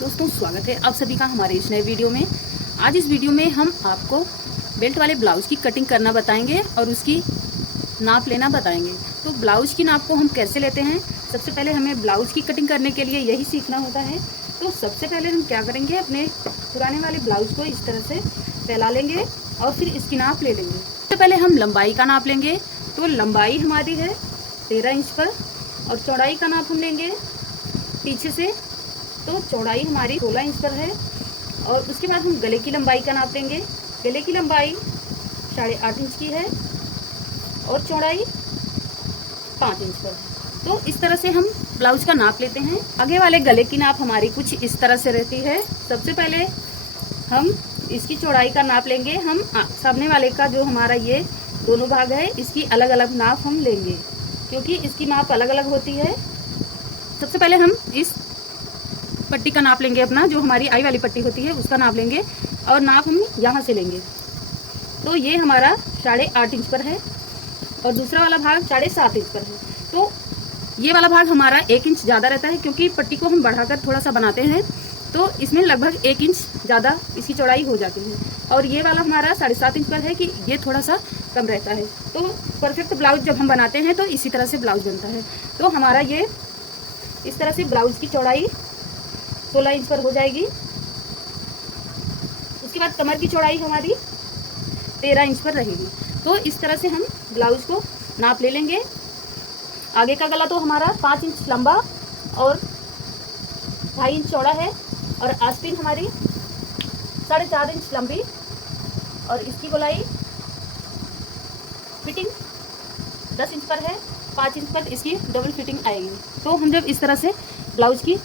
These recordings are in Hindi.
दोस्तों स्वागत है आप सभी का हमारे इस नए वीडियो में। आज इस वीडियो में हम आपको बेल्ट वाले ब्लाउज की कटिंग करना बताएंगे और उसकी नाप लेना बताएंगे। तो ब्लाउज की नाप को हम कैसे लेते हैं, सबसे पहले हमें ब्लाउज की कटिंग करने के लिए यही सीखना होता है। तो सबसे पहले हम क्या करेंगे, अपने पुराने वाले ब्लाउज को इस तरह से फैला लेंगे और फिर इसकी नाप ले लेंगे। सबसे पहले हम लंबाई का नाप लेंगे। तो लंबाई हमारी है 13 इंच पर और चौड़ाई का नाप हम लेंगे पीछे से, तो चौड़ाई हमारी 16 इंच पर है। और उसके बाद हम गले की लंबाई का नाप लेंगे। गले की लंबाई 8.5 इंच की है और चौड़ाई 5 इंच पर। तो इस तरह से हम ब्लाउज का नाप लेते हैं। आगे वाले गले की नाप हमारी कुछ इस तरह से रहती है। सबसे पहले हम इसकी चौड़ाई का नाप लेंगे। हम सामने वाले का जो हमारा ये दोनों भाग है, इसकी अलग अलग नाप हम लेंगे क्योंकि इसकी माप अलग अलग होती है। सबसे पहले हम इस पट्टी का नाप लेंगे, अपना जो हमारी आई वाली पट्टी होती है उसका नाप लेंगे और नाप हम यहाँ से लेंगे। तो ये हमारा 8.5 इंच पर है और दूसरा वाला भाग 7.5 इंच पर है। तो ये वाला भाग हमारा 1 इंच ज़्यादा रहता है क्योंकि पट्टी को हम बढ़ाकर थोड़ा सा बनाते हैं, तो इसमें लगभग 1 इंच ज़्यादा इसकी चौड़ाई हो जाती है। और ये वाला हमारा 7.5 इंच पर है कि ये थोड़ा सा कम रहता है। तो परफेक्ट ब्लाउज जब हम बनाते हैं तो इसी तरह से ब्लाउज बनता है। तो हमारा ये इस तरह से ब्लाउज की चौड़ाई 16 इंच पर हो जाएगी। उसके बाद कमर की चौड़ाई हमारी 13 इंच पर रहेगी। तो इस तरह से हम ब्लाउज को नाप ले लेंगे। आगे का गला तो हमारा 5 इंच लंबा और 2.5 इंच चौड़ा है और आस्तीन हमारी 4.5 इंच लंबी और इसकी गोलाई फिटिंग 10 इंच पर है। 5 इंच पर इसकी डबल फिटिंग आएगी। तो हम जब इस तरह से ब्लाउज की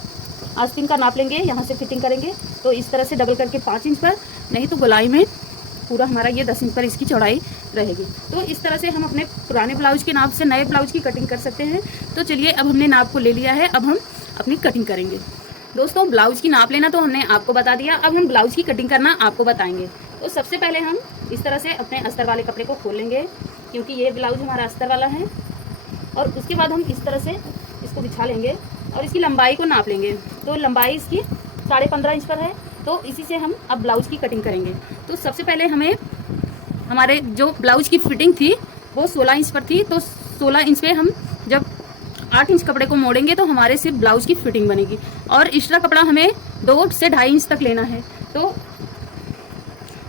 आस्तीन का नाप लेंगे, यहाँ से फिटिंग करेंगे, तो इस तरह से डबल करके 5 इंच पर, नहीं तो गोलाई में पूरा हमारा ये 10 इंच पर इसकी चौड़ाई रहेगी। तो इस तरह से हम अपने पुराने ब्लाउज के नाप से नए ब्लाउज की कटिंग कर सकते हैं। तो चलिए, अब हमने नाप को ले लिया है, अब हम अपनी कटिंग करेंगे। दोस्तों ब्लाउज की नाप लेना तो हमने आपको बता दिया, अब हम ब्लाउज की कटिंग करना आपको बताएंगे। तो सबसे पहले हम इस तरह से अपने अस्तर वाले कपड़े को खोल लेंगे क्योंकि ये ब्लाउज हमारा अस्तर वाला है। और उसके बाद हम इस तरह से इसको बिछा लेंगे और इसकी लंबाई को नाप लेंगे। तो लंबाई इसकी 15.5 इंच पर है। तो इसी से हम अब ब्लाउज की कटिंग करेंगे। तो सबसे पहले हमें हमारे जो ब्लाउज की फिटिंग थी वो 16 इंच पर थी। तो 16 इंच पे हम जब 8 इंच कपड़े को मोड़ेंगे तो हमारे सिर्फ ब्लाउज की फिटिंग बनेगी। और एक्स्ट्रा कपड़ा हमें 2 से 2.5 इंच तक लेना है। तो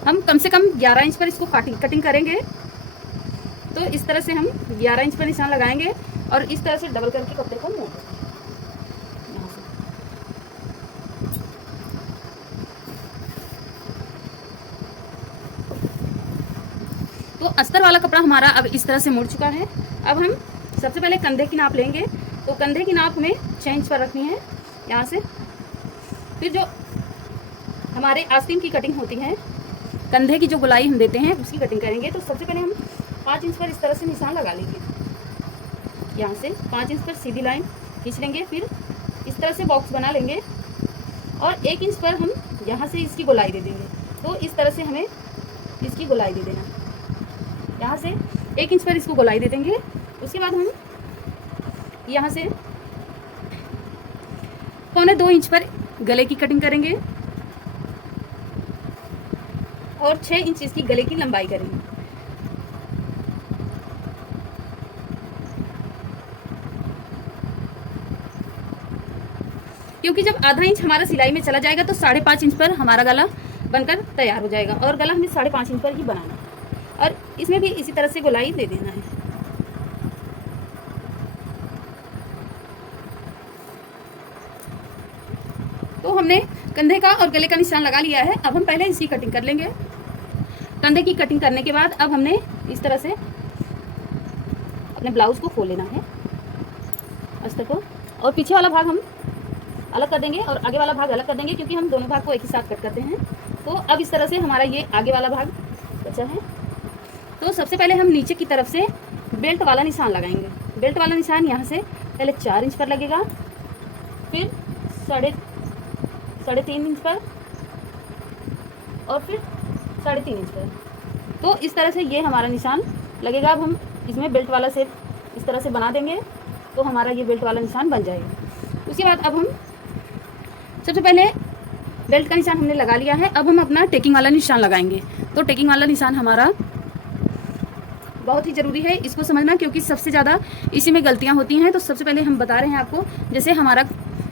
हम कम से कम 11 इंच पर इसको कटिंग करेंगे। तो इस तरह से हम 11 इंच पर निशान लगाएंगे और इस तरह से डबल करके कपड़े को मोड़ देंगे। तो अस्तर वाला कपड़ा हमारा अब इस तरह से मुड़ चुका है। अब हम सबसे पहले कंधे की नाप लेंगे। तो कंधे की नाप हमें 6 इंच पर रखनी है यहाँ से। फिर जो हमारे आस्तीन की कटिंग होती है, कंधे की जो गोलाई हम देते हैं उसकी कटिंग करेंगे। तो सबसे पहले हम 5 इंच पर इस तरह से निशान लगा लेंगे। यहाँ से 5 इंच पर सीधी लाइन खींच लेंगे। फिर इस तरह से बॉक्स बना लेंगे और 1 इंच पर हम यहाँ से इसकी गोलाई दे देंगे। तो इस तरह से हमें इसकी गोलाई दे देना। यहाँ से 1 इंच पर इसको गोलाई दे देंगे। उसके बाद हम यहाँ से 1.25 इंच पर गले की कटिंग करेंगे और 6 इंच इसकी गले की लंबाई करेंगे। क्योंकि जब आधा इंच हमारा सिलाई में चला जाएगा तो 5.5 इंच पर हमारा गला बनकर तैयार हो जाएगा और गला हमें 5.5 इंच पर ही बनाना है। और इसमें भी इसी तरह से गोलाई दे देना है। तो हमने कंधे का और गले का निशान लगा लिया है। अब हम पहले इसकी कटिंग कर लेंगे। कंधे की कटिंग करने के बाद अब हमने इस तरह से अपने ब्लाउज को खोल लेना है, अस्तर को, और पीछे वाला भाग हम अलग कर देंगे और आगे वाला भाग अलग कर देंगे क्योंकि हम दोनों भाग को एक ही साथ कट करते हैं। तो अब इस तरह से हमारा ये आगे वाला भाग बचा है। तो सबसे पहले हम नीचे की तरफ से बेल्ट वाला निशान लगाएंगे। बेल्ट वाला निशान यहाँ से पहले 4 इंच पर लगेगा, फिर 3.5 इंच पर और फिर 3.5 इंच पर। तो इस तरह से ये हमारा निशान लगेगा। अब हम इसमें बेल्ट वाला शेप इस तरह से बना देंगे तो हमारा ये बेल्ट वाला निशान बन जाएगा। उसके बाद अब हम सबसे पहले बेल्ट का निशान हमने लगा लिया है। अब हम अपना टेकिंग वाला निशान लगाएंगे। तो टेकिंग वाला निशान हमारा बहुत ही ज़रूरी है इसको समझना, क्योंकि सबसे ज़्यादा इसी में गलतियाँ होती हैं। तो सबसे पहले हम बता रहे हैं आपको, जैसे हमारा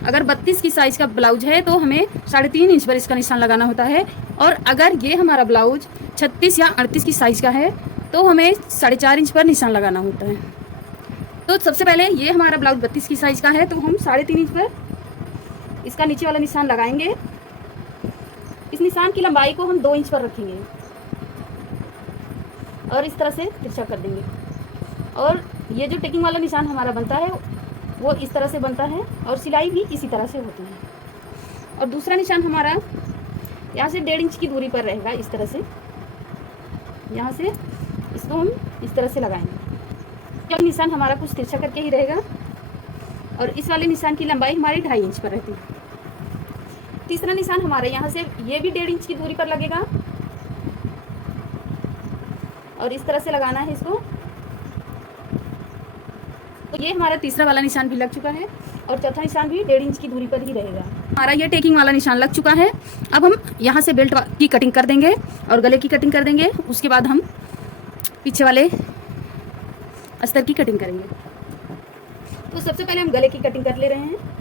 अगर 32 की साइज़ का ब्लाउज है तो हमें 3.5 इंच पर इसका निशान लगाना होता है। और अगर ये हमारा ब्लाउज 36 या 38 की साइज़ का है तो हमें 4.5 इंच पर निशान लगाना होता है। तो सबसे पहले ये हमारा ब्लाउज 32 की साइज़ का है तो हम 3.5 इंच पर इसका नीचे वाला निशान लगाएंगे। इस निशान की लंबाई को हम 2 इंच पर रखेंगे और इस तरह से तिरछा कर देंगे। और ये जो टेकिंग वाला निशान हमारा बनता है वो इस तरह से बनता है और सिलाई भी इसी तरह से होती है। और दूसरा निशान हमारा यहाँ से 1.5 इंच की दूरी पर रहेगा। इस तरह से यहाँ से इसको हम इस तरह से लगाएंगे। जब निशान हमारा कुछ तिरछा करके ही रहेगा और इस वाले निशान की लंबाई हमारी 2.5 इंच पर रहती है। तीसरा निशान हमारे यहाँ से ये भी 1.5 इंच की दूरी पर लगेगा और इस तरह से लगाना है इसको। तो ये हमारा तीसरा वाला निशान भी लग चुका है और चौथा निशान भी 1.5 इंच की दूरी पर ही रहेगा। हमारा ये टेकिंग वाला निशान लग चुका है। अब हम यहाँ से बेल्ट की कटिंग कर देंगे और गले की कटिंग कर देंगे। उसके बाद हम पीछे वाले अस्तर की कटिंग करेंगे। तो सबसे पहले हम गले की कटिंग कर ले रहे हैं।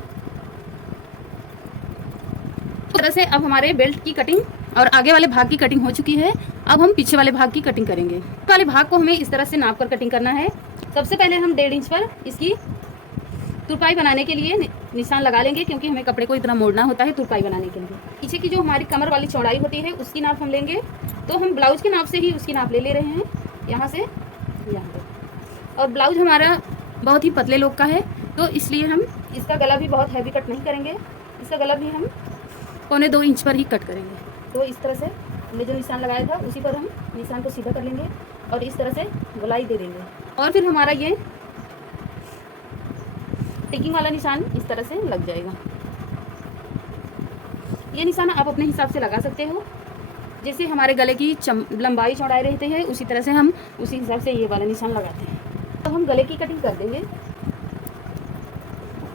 इस तरह से अब हमारे बेल्ट की कटिंग और आगे वाले भाग की कटिंग हो चुकी है। अब हम पीछे वाले भाग की कटिंग करेंगे। वाले भाग को हमें इस तरह से नाप कर कटिंग करना है। सबसे पहले हम 1.5 इंच पर इसकी तुरपाई बनाने के लिए निशान लगा लेंगे, क्योंकि हमें कपड़े को इतना मोड़ना होता है तुरपाई बनाने के लिए। पीछे की जो हमारी कमर वाली चौड़ाई होती है उसकी नाप हम लेंगे। तो हम ब्लाउज के नाप से ही उसकी नाप ले रहे हैं, यहाँ से यहाँ पर। और ब्लाउज हमारा बहुत ही पतले लोग का है तो इसलिए हम इसका गला भी बहुत हैवी कट नहीं करेंगे। इसका गला भी हम 1.25 इंच पर ही कट करेंगे। तो इस तरह से हमने जो निशान लगाया था उसी पर हम निशान को सीधा कर लेंगे और इस तरह से गोलाई दे देंगे। और फिर हमारा ये टेकिंग वाला निशान इस तरह से लग जाएगा। ये निशान आप अपने हिसाब से लगा सकते हो। जैसे हमारे गले की लंबाई चौड़ाई रहती है उसी तरह से हम उसी हिसाब से ये वाला निशान लगाते हैं। तो हम गले की कटिंग कर देंगे।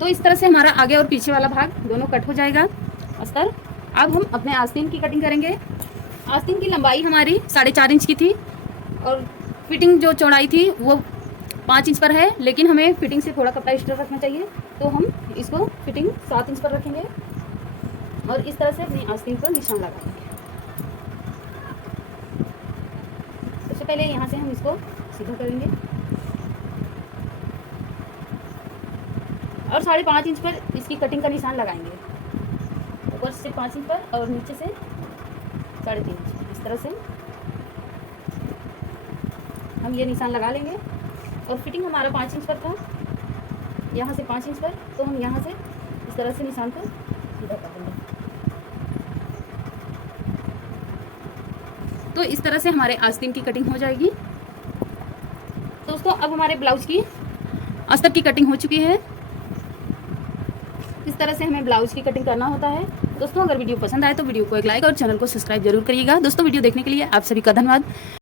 तो इस तरह से हमारा आगे और पीछे वाला भाग दोनों कट हो जाएगा अस्तर। अब हम अपने आस्तीन की कटिंग करेंगे। आस्तीन की लंबाई हमारी 4.5 इंच की थी और फिटिंग जो चौड़ाई थी वो 5 इंच पर है, लेकिन हमें फिटिंग से थोड़ा कपड़ा एक्स्ट्रा रखना चाहिए। तो हम इसको फिटिंग 7 इंच पर रखेंगे और इस तरह से अपनी आस्तीन पर निशान लगा देंगे। सबसे पहले यहाँ से हम इसको सीधा करेंगे और 5.5 इंच पर इसकी कटिंग का निशान लगाएंगे। ऊपर से 5 इंच पर और नीचे से 3.5 इंच। इस तरह से हम ये निशान लगा लेंगे। और फिटिंग हमारा 5 इंच पर था, यहाँ से 5 इंच पर, तो हम यहाँ से इस तरह से निशान को सीधा कर देंगे। तो इस तरह से हमारे आस्तीन की कटिंग हो जाएगी। दोस्तों अब हमारे ब्लाउज की अस्तर की कटिंग हो चुकी है। इस तरह से हमें ब्लाउज की कटिंग करना होता है। दोस्तों अगर वीडियो पसंद आए तो वीडियो को एक लाइक और चैनल को सब्सक्राइब जरूर करिएगा। दोस्तों वीडियो देखने के लिए आप सभी का धन्यवाद।